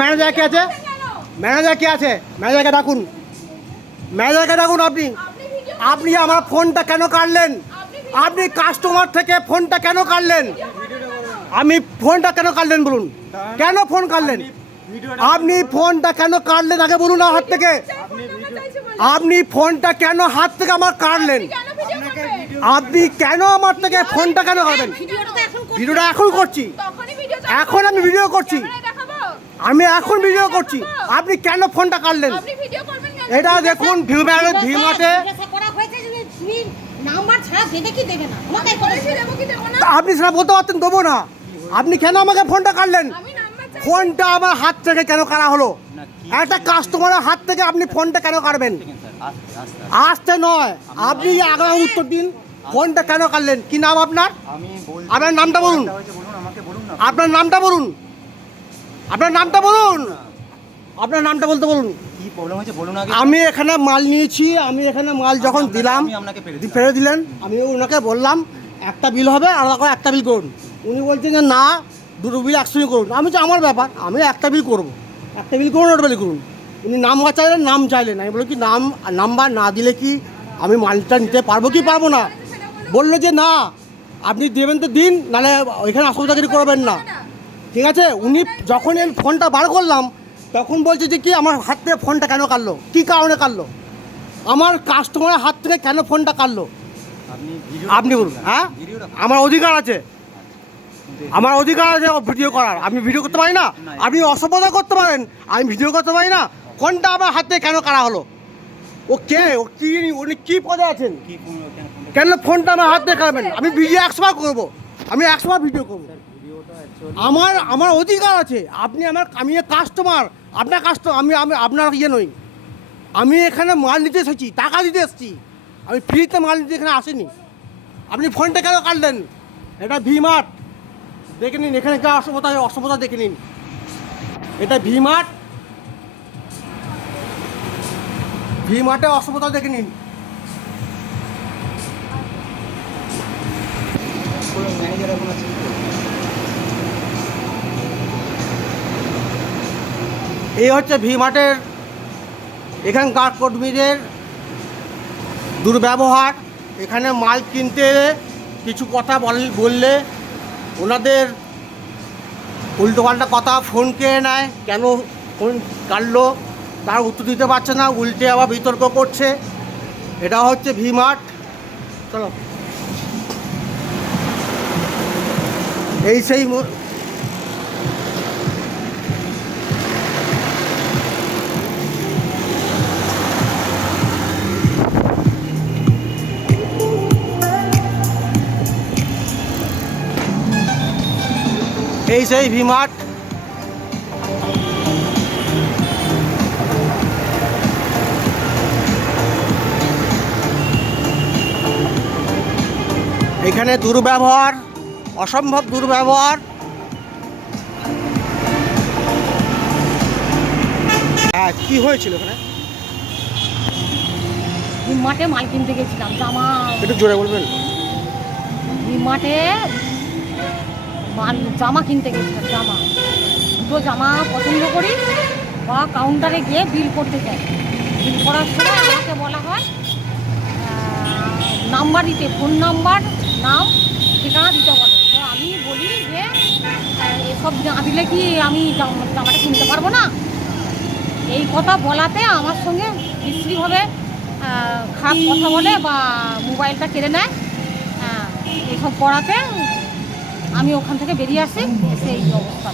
Manager কে আছে? Manager কে আছে? ম্যানেজারকে ডাকুন, ম্যানেজারকে ডাকুন। আপনি আমার ফোনটা কেন কাটলেন? আপনি কাস্টমার থেকে ফোনটা কেন কাটলেন? আমি ফোনটা কেন কাটলেন বলুন? কেন ফোন কাটলেন? আপনি ফোনটা কেন কাটলেন আগে বলুন আমার হাত থেকে। আপনি ফোনটা কেন হাত থেকে আমার কাটলেন? আপনি কেন আমার থেকে ফোনটা কেন কাটবেন? ভিডিওটা এখন করছি, এখন আমি ভিডিও করছি, আমি এখন ভিডিও করছি। আপনি কেন ফোনটা কাটলেন? এটা দেখুন ভিউমার্টে আপনি সেটা বলতে পারতেন, দেবো না। আপনি কেন আমাকে ফোনটা কাটলেন? ফোনটা আমার হাত থেকে কেন কাটা হলো? একটা কাস্টমারের হাত থেকে আপনি ফোনটা কেন কাটবেন? আসতে নয়, আপনি আগে উত্তর দিন। ফোনটা কেন কাটলেন? কি নাম আপনার? আপনার নামটা বলুন, আপনার নামটা বলুন, আপনার নামটা বলুন, আপনার নামটা বলতে বলুন। আমি এখানে মাল নিয়েছি, আমি এখানে মাল যখন দিলাম ফেরত দিলেন, আমি ওনাকে বললাম একটা বিল হবে, আলাদা করে একটা বিল করুন। উনি বলছেন যে না, দুটো বিল একসঙ্গে করুন। আমি তো আমার ব্যাপার, আমি একটা বিল করবো, একটা বিল করুন, ওটা বিল করুন। উনি নাম্বার চাইলেন, নাম চাইলেন। আমি বলি কি নাম্বার না দিলে কি আমি মালটা নিতে পারবো কি পারবো না? বললো যে না, আপনি দেবেন তো দিন, নাহলে ওইখানে অসুবিধাগিরি করবেন না। ঠিক আছে। উনি যখন আমি ফোনটা বার করলাম তখন বলছে যে কি আমার হাত থেকে ফোনটা কেন কাটলো, কী কারণে কাটলো, আমার কাস্টমারের হাত থেকে কেন ফোনটা কাটলো? আপনি বলুন। হ্যাঁ, আমার অধিকার আছে, আমার অধিকার আছে ভিডিও করার। আমি ভিডিও করতে পারি না? আপনি অসভ্যতা করতে পারেন, আমি ভিডিও করতে পারি না? ফোনটা আমার হাত থেকে কেন কাটা হলো? ও কে, ও কি, উনি কী পদে আছেন? কেন ফোনটা আমার হাত দিয়ে কাটবেন? আমি ভিডিও 100বার করবো, আমি 100বার ভিডিও করবো। আমার অধিকার আছে। আপনি আমি কাস্টমার, আপনার কাস্টমার, আমি আপনার ইয়ে নই। আমি এখানে মাল নিতে এসেছি, টাকা দিতে এসেছি, আমি ফ্রিতে মাল নিতে এখানে আসিনি। আপনি ফোনটা কেন কাটলেন? এটা ভিমার্ট, দেখে নিন, এখানে কেউ অসভ্যতা দেখে নিন। এটা ভিমার্টে অসভ্যতা দেখে নিন। এই হচ্ছে ভিমার্টের এখানকার কর্মীদের দুর্ব্যবহার। এখানে মাল কিনতে এলে কিছু কথা বললে ওনাদের উল্টোপাল্টা কথা, ফোন কেড়ে নেয়, কেন ফোন কাটলো তার উত্তর দিতে পারছে না, উল্টে আবার বিতর্ক করছে। এটা হচ্ছে ভিমার্ট। চলো, এই সেই ভিমার্ট। এখানে দুর্ব্যবহার, অসম্ভব দুর্ব্যবহার। হ্যাঁ, কি হয়েছিল ওখানে? মাঠে মাল কিনতে গেছিলাম, জামা। একটু জোরে বলবেন। মাঠে জামা কিনতে গেছিলাম, জামা, দুটো জামা পছন্দ করি, বা কাউন্টারে গিয়ে বিল করতে চাই। বিল করার সময় আমাকে বলা হয় নাম্বার দিতে, ফোন নাম্বার, নাম, ঠিকানা দিতে বলে। তো আমি বলি যে এসব না দিলে কি আমি জামাটা কিনতে পারবো না? এই কথা বলাতে আমার সঙ্গে বিশ্রীভাবে খারাপ কথা বলে বা মোবাইলটা কেড়ে নেয়। এসব করাতে আমি ওখান থেকে বেরিয়ে আসি, এসে এই অবস্থা।